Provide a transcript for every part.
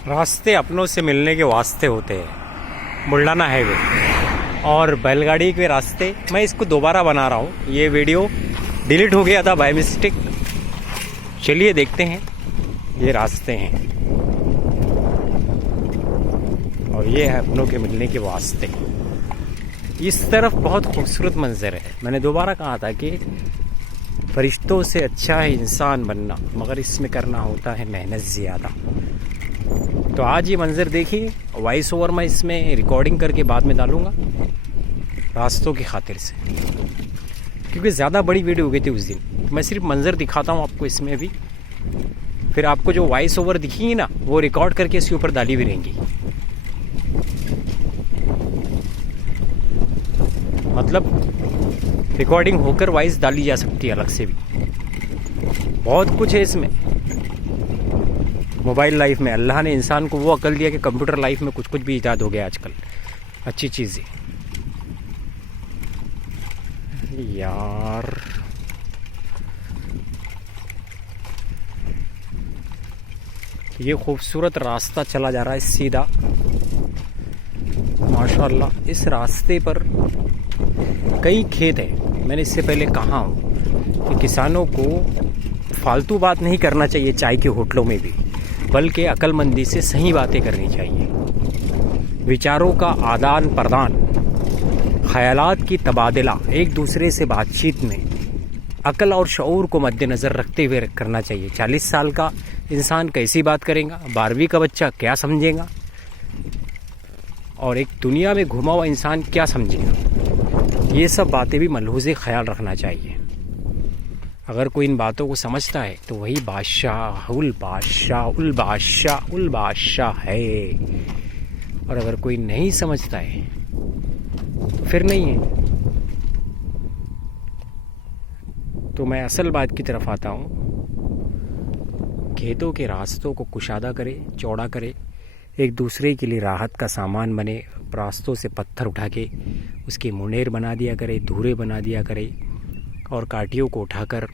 रास्ते अपनों से मिलने के वास्ते होते हैं। बुल्ढाना हाईवे और बैलगाड़ी के रास्ते, मैं इसको दोबारा बना रहा हूँ। ये वीडियो डिलीट हो गया था बाय मिस्टेक। चलिए देखते हैं, ये रास्ते हैं और ये है अपनों के मिलने के वास्ते। इस तरफ बहुत खूबसूरत मंजर है। मैंने दोबारा कहा था कि फरिश्तों से अच्छा है इंसान बनना, मगर इसमें करना होता है मेहनत ज़्यादा। तो आज ये मंज़र देखिए। वॉइस ओवर मैं इसमें रिकॉर्डिंग करके बाद में डालूँगा रास्तों की खातिर से, क्योंकि ज़्यादा बड़ी वीडियो हो गई थी उस दिन। तो मैं सिर्फ मंज़र दिखाता हूँ आपको इसमें भी, फिर आपको जो वॉइस ओवर दिखेंगी ना वो रिकॉर्ड करके इसके ऊपर डाली भी रहेंगी। मतलब रिकॉर्डिंग होकर वॉइस डाली जा सकती है अलग से भी। बहुत कुछ है इसमें। मोबाइल लाइफ में अल्लाह ने इंसान को वो अकल दिया कि कंप्यूटर लाइफ में कुछ कुछ भी ईजाद हो गया आजकल, अच्छी चीज़ें। यार ये खूबसूरत रास्ता चला जा रहा है सीधा, माशाल्लाह। इस रास्ते पर कई खेत हैं। मैंने इससे पहले कहा हूँ कि किसानों को फालतू बात नहीं करना चाहिए चाय के होटलों में भी, बल्कि अक्लमंदी से सही बातें करनी चाहिए। विचारों का आदान प्रदान, ख्यालात की तबादला एक दूसरे से बातचीत में अकल और शऊर को मद्देनज़र रखते हुए करना चाहिए। 40 साल का इंसान कैसी बात करेगा, 12वीं का बच्चा क्या समझेगा, और एक दुनिया में घुमा हुआ इंसान क्या समझेगा। ये सब बातें भी मलहूज़े ख्याल रखना चाहिए। अगर कोई इन बातों को समझता है तो वही बादशाह उल बादशाह है, और अगर कोई नहीं समझता है तो फिर नहीं है। तो मैं असल बात की तरफ आता हूँ। खेतों के रास्तों को कुशादा करे, चौड़ा करे, एक दूसरे के लिए राहत का सामान बने। रास्तों से पत्थर उठा के उसके मुनेर बना दिया करे, धूरे बना दिया करे, और काटियों को उठाकर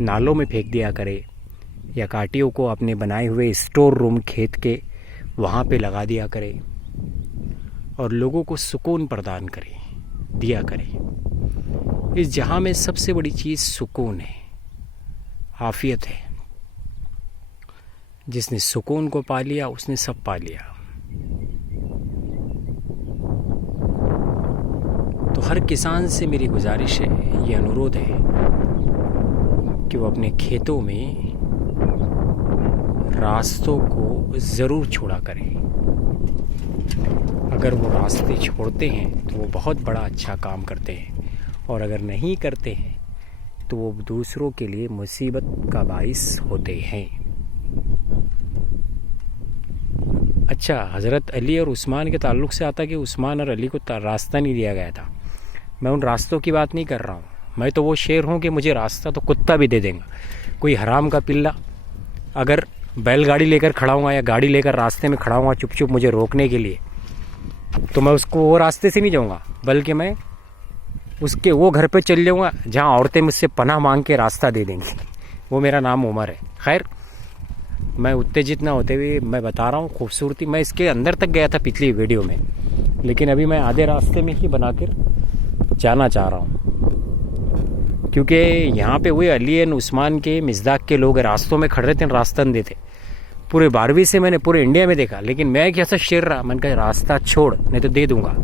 नालों में फेंक दिया करे, या काटियों को अपने बनाए हुए स्टोर रूम खेत के वहाँ पे लगा दिया करे, और लोगों को सुकून प्रदान करे, दिया करे। इस जहाँ में सबसे बड़ी चीज़ सुकून है, आफियत है। जिसने सुकून को पा लिया उसने सब पा लिया। तो हर किसान से मेरी गुजारिश है, ये अनुरोध है कि वो अपने खेतों में रास्तों को ज़रूर छोड़ा करें। अगर वो रास्ते छोड़ते हैं तो वो बहुत बड़ा अच्छा काम करते हैं, और अगर नहीं करते हैं तो वो दूसरों के लिए मुसीबत का बाइस होते हैं। अच्छा, हज़रत अली और उस्मान के ताल्लुक़ से आता कि उस्मान और अली को रास्ता नहीं दिया गया था। मैं उन रास्तों की बात नहीं कर रहा हूँ। मैं तो वो शेर हूँ कि मुझे रास्ता तो कुत्ता भी दे देगा। कोई हराम का पिल्ला अगर बैलगाड़ी लेकर खड़ा हुआ या गाड़ी लेकर रास्ते में खड़ा हुआ चुप चुप मुझे रोकने के लिए, तो मैं उसको वो रास्ते से नहीं जाऊँगा, बल्कि मैं उसके वो घर पे चल जाऊँगा जहाँ औरतें मुझसे पनाह मांग के रास्ता दे देंगी। वो मेरा नाम उमर है। खैर, मैं उत्तेजित ना होते हुए मैं बता रहा हूँ खूबसूरती। मैं इसके अंदर तक गया था पिछली वीडियो में, लेकिन अभी मैं आधे रास्ते में ही बनाकर जाना चाह रहा हूँ, क्योंकि यहाँ पे वही अली एंड उस्मान के मिज़दाक के लोग रास्तों में खड़े थे, रास्ता दे थे। पूरे 12वीं से मैंने पूरे इंडिया में देखा, लेकिन मैं एक ऐसा शेर रहा, मैंने कहा रास्ता छोड़ नहीं तो दे दूँगा।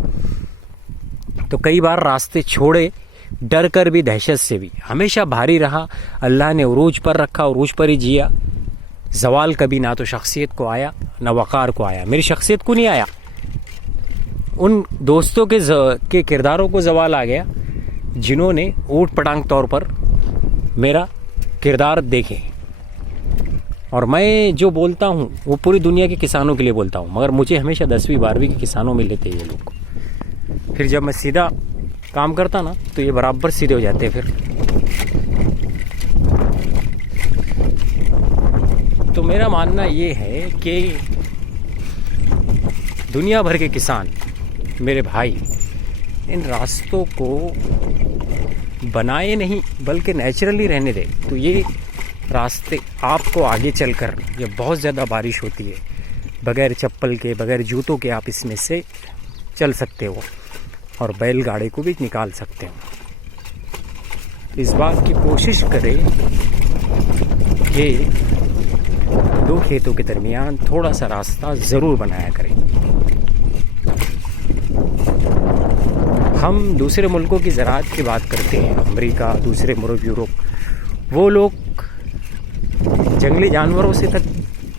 तो कई बार रास्ते छोड़े, डर कर भी, दहशत से भी। हमेशा भारी रहा, अल्लाह ने उरूज पर रखा, उरूज पर ही जिया। जवाल कभी ना तो शख्सियत को आया ना वक़ार को आया। मेरी शख्सियत को नहीं आया, उन दोस्तों के किरदारों को जवाल आ गया जिन्होंने ऊट पटांग तौर पर मेरा किरदार देखे। और मैं जो बोलता हूँ वो पूरी दुनिया के किसानों के लिए बोलता हूँ, मगर मुझे हमेशा 10वीं 12वीं के किसानों में लेते ये लोग। फिर जब मैं सीधा काम करता ना तो ये बराबर सीधे हो जाते। फिर तो मेरा मानना ये है कि दुनिया भर के किसान मेरे भाई इन रास्तों को बनाए नहीं बल्कि नेचुरली रहने दें, तो ये रास्ते आपको आगे चलकर, जब बहुत ज़्यादा बारिश होती है बगैर चप्पल के, बगैर जूतों के आप इसमें से चल सकते हो और बैलगाड़ी को भी निकाल सकते हो। इस बात की कोशिश करें कि दो खेतों के दरमियान थोड़ा सा रास्ता ज़रूर बनाया करें। हम दूसरे मुल्कों की ज़राअत की बात करते हैं, अमेरिका, दूसरे मुल्क, यूरोप, वो लोग जंगली जानवरों से तक,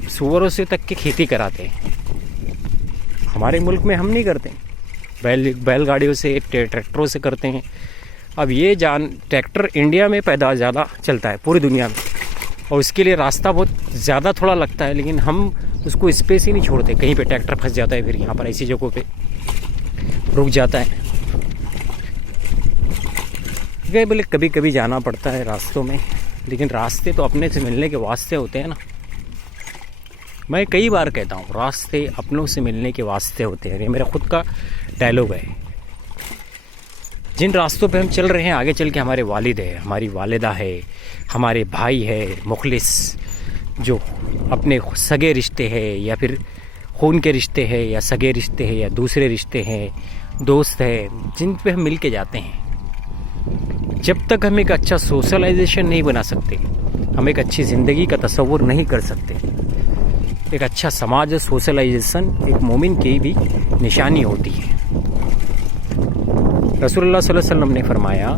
सूअरों से तक की खेती कराते हैं। हमारे मुल्क में हम नहीं करते, बैलगाड़ियों से, ट्रैक्टरों से करते हैं। अब ये ट्रैक्टर इंडिया में पैदा ज़्यादा चलता है पूरी दुनिया में, और उसके लिए रास्ता बहुत ज़्यादा थोड़ा लगता है, लेकिन हम उसको स्पेस ही नहीं छोड़ते। कहीं पे ट्रैक्टर फंस जाता है, फिर यहाँ पर ऐसी जगहों पे रुक जाता है। गए बोले कभी कभी जाना पड़ता है रास्तों में, लेकिन रास्ते तो अपने से मिलने के वास्ते होते हैं ना। मैं कई बार कहता हूँ, रास्ते अपनों से मिलने के वास्ते होते हैं। ये मेरा खुद का डायलॉग है। जिन रास्तों पे हम चल रहे हैं, आगे चल के हमारे वालिद है, हमारी वालिदा है, हमारे भाई है मुखलिस, जो अपने सगे रिश्ते हैं या फिर खून के रिश्ते हैं या सगे रिश्ते हैं या दूसरे रिश्ते हैं, दोस्त हैं, जिन पे हम मिल के जाते हैं। जब तक हम एक अच्छा सोशलाइजेशन नहीं बना सकते, हम एक अच्छी ज़िंदगी का तसव्वुर नहीं कर सकते। एक अच्छा समाज, सोशलाइजेशन एक मोमिन की भी निशानी होती है। रसूलुल्लाह सल्लल्लाहु अलैहि वसल्लम ने फरमाया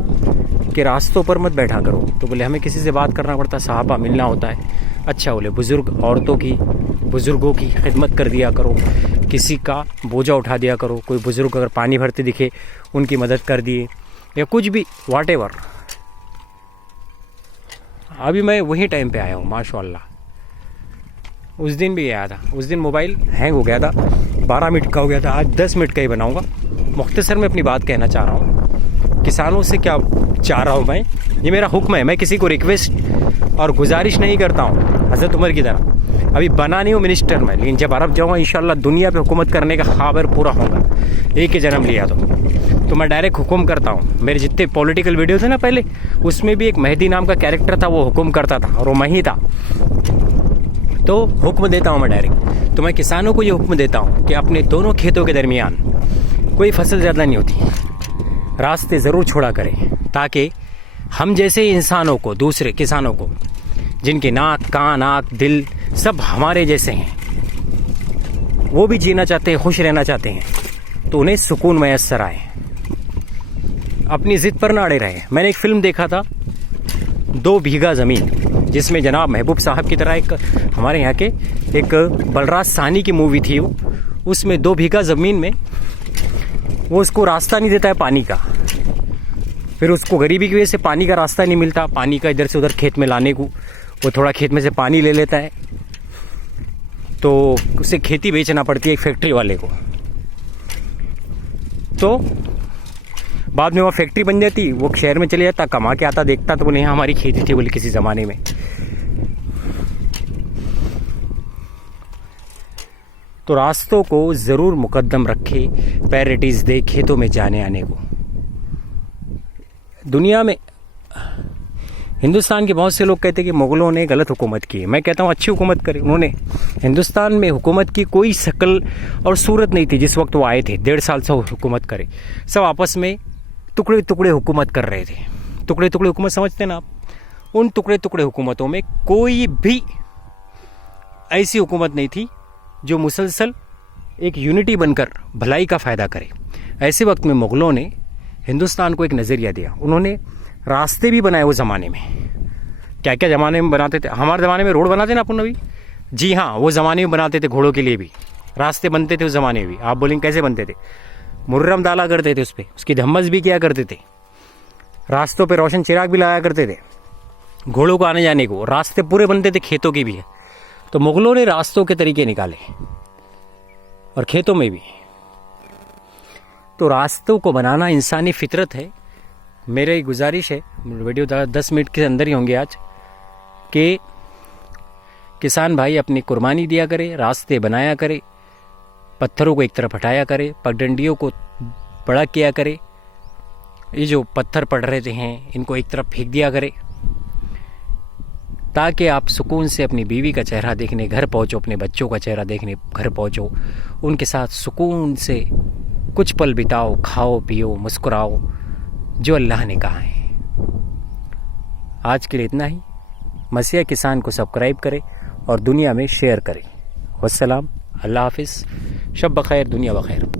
कि रास्तों पर मत बैठा करो। तो बोले हमें किसी से बात करना पड़ता, सहाबा मिलना होता है। अच्छा, बोले बुज़ुर्गों की खिदमत कर दिया करो, किसी का बोझा उठा दिया करो, कोई बुज़ुर्ग अगर पानी भरते दिखे उनकी मदद कर दिए, या कुछ भी, व्हाटएवर। अभी मैं वही टाइम पे आया हूँ माशाअल्लाह। उस दिन भी आया था, उस दिन मोबाइल हैंग हो गया था, 12 मिनट का हो गया था, आज 10 मिनट का ही बनाऊँगा। मुख्तसर में अपनी बात कहना चाह रहा हूँ। किसानों से क्या चाह रहा हूँ मैं, ये मेरा हुक्म है। मैं किसी को रिक्वेस्ट और गुजारिश नहीं करता हूँ हज़रत उमर की तरह। अभी बना नहीं हूँ मिनिस्टर में, लेकिन जब अरब जाऊँगा इंशाअल्लाह दुनिया पे हुकूमत करने का ख़्वाब पूरा होगा। एक ही जन्म लिया तो मैं डायरेक्ट हुक्म करता हूँ। मेरे जितने पॉलिटिकल वीडियो थे ना पहले, उसमें भी एक मेहदी नाम का कैरेक्टर था, वो हुक्म करता था और वो मैं ही था। तो हुक्म देता हूँ मैं डायरेक्ट। तो मैं किसानों को ये हुक्म देता हूँ कि अपने दोनों खेतों के दरमियान, कोई फसल ज़्यादा नहीं होती, रास्ते ज़रूर छोड़ा करें, ताकि हम जैसे इंसानों को, दूसरे किसानों को, जिनके नाक, कान, आँख, दिल सब हमारे जैसे हैं, वो भी जीना चाहते हैं, खुश रहना चाहते हैं, तो उन्हें सुकून मैसर आए, अपनी ज़िद पर ना अड़े रहे। मैंने एक फ़िल्म देखा था, 2 बीघा ज़मीन, जिसमें जनाब महबूब साहब की तरह एक हमारे यहाँ के एक बलराज साहनी की मूवी थी वो। उसमें 2 बीघा ज़मीन में वो उसको रास्ता नहीं देता है पानी का, फिर उसको गरीबी की वजह से पानी का रास्ता नहीं मिलता, पानी का इधर से उधर खेत में लाने को। वो थोड़ा खेत में से पानी ले लेता है, तो उसे खेती बेचना पड़ती है एक फैक्ट्री वाले को। तो बाद में वो फैक्ट्री बन जाती, वो शहर में चले जाता, कमा के आता, देखता तो बोले यहाँ हमारी खेती थी बोले किसी ज़माने में। तो रास्तों को ज़रूर मुकद्दम रखे, प्रायोरिटीज़ दे खेतों में जाने आने को। दुनिया में हिंदुस्तान के बहुत से लोग कहते हैं कि मुग़लों ने गलत हुकूमत की। मैं कहता हूँ अच्छी हुकूमत करी उन्होंने। हिंदुस्तान में हुकूमत की कोई शक्ल और सूरत नहीं थी जिस वक्त वो आए थे। 1.5 साल से हुकूमत करे, सब आपस में टुकड़े टुकड़े हुकूमत कर रहे थे। टुकड़े टुकड़े हुकूमत समझते ना आप? उन टुकड़े टुकड़े हुकूमतों में कोई भी ऐसी हुकूमत नहीं थी जो मुसलसल एक यूनिटी बनकर भलाई का फ़ायदा करे। ऐसे वक्त में मुग़लों ने हिंदुस्तान को एक नज़रिया दिया। उन्होंने रास्ते भी बनाए वो ज़माने में। क्या क्या ज़माने में बनाते थे? हमारे ज़माने में रोड बनाते ना अपन अभी, जी हाँ, वो ज़माने में बनाते थे। घोड़ों के लिए भी रास्ते बनते थे उस ज़माने में भी। आप बोलेंगे कैसे बनते थे? मुर्रम डाला करते थे उस पर, उसकी धम्मस भी किया करते थे, रास्तों पे रोशन चिराग भी लगाया करते थे घोड़ों को आने जाने को। रास्ते पूरे बनते थे, खेतों के भी है। तो मुग़लों ने रास्तों के तरीके निकाले और खेतों में भी। तो रास्तों को बनाना इंसानी फितरत है। मेरी गुजारिश है, वीडियो 10 मिनट के अंदर ही होंगे आज, कि किसान भाई अपनी कुर्बानी दिया करे, रास्ते बनाया करे, पत्थरों को एक तरफ हटाया करे, पगडंडियों को बड़ा किया करे, ये जो पत्थर पड़ रहे हैं इनको एक तरफ फेंक दिया करे। ताकि आप सुकून से अपनी बीवी का चेहरा देखने घर पहुँचो, अपने बच्चों का चेहरा देखने घर पहुँचो, उनके साथ सुकून से कुछ पल बिताओ, खाओ पियो मुस्कुराओ, जो अल्लाह ने कहा है। आज के लिए इतना ही। मसीहा किसान को सब्सक्राइब करें और दुनिया में शेयर करें। वस्सलाम, अल्लाह हाफिज़, शब बखैर, दुनिया बखैर।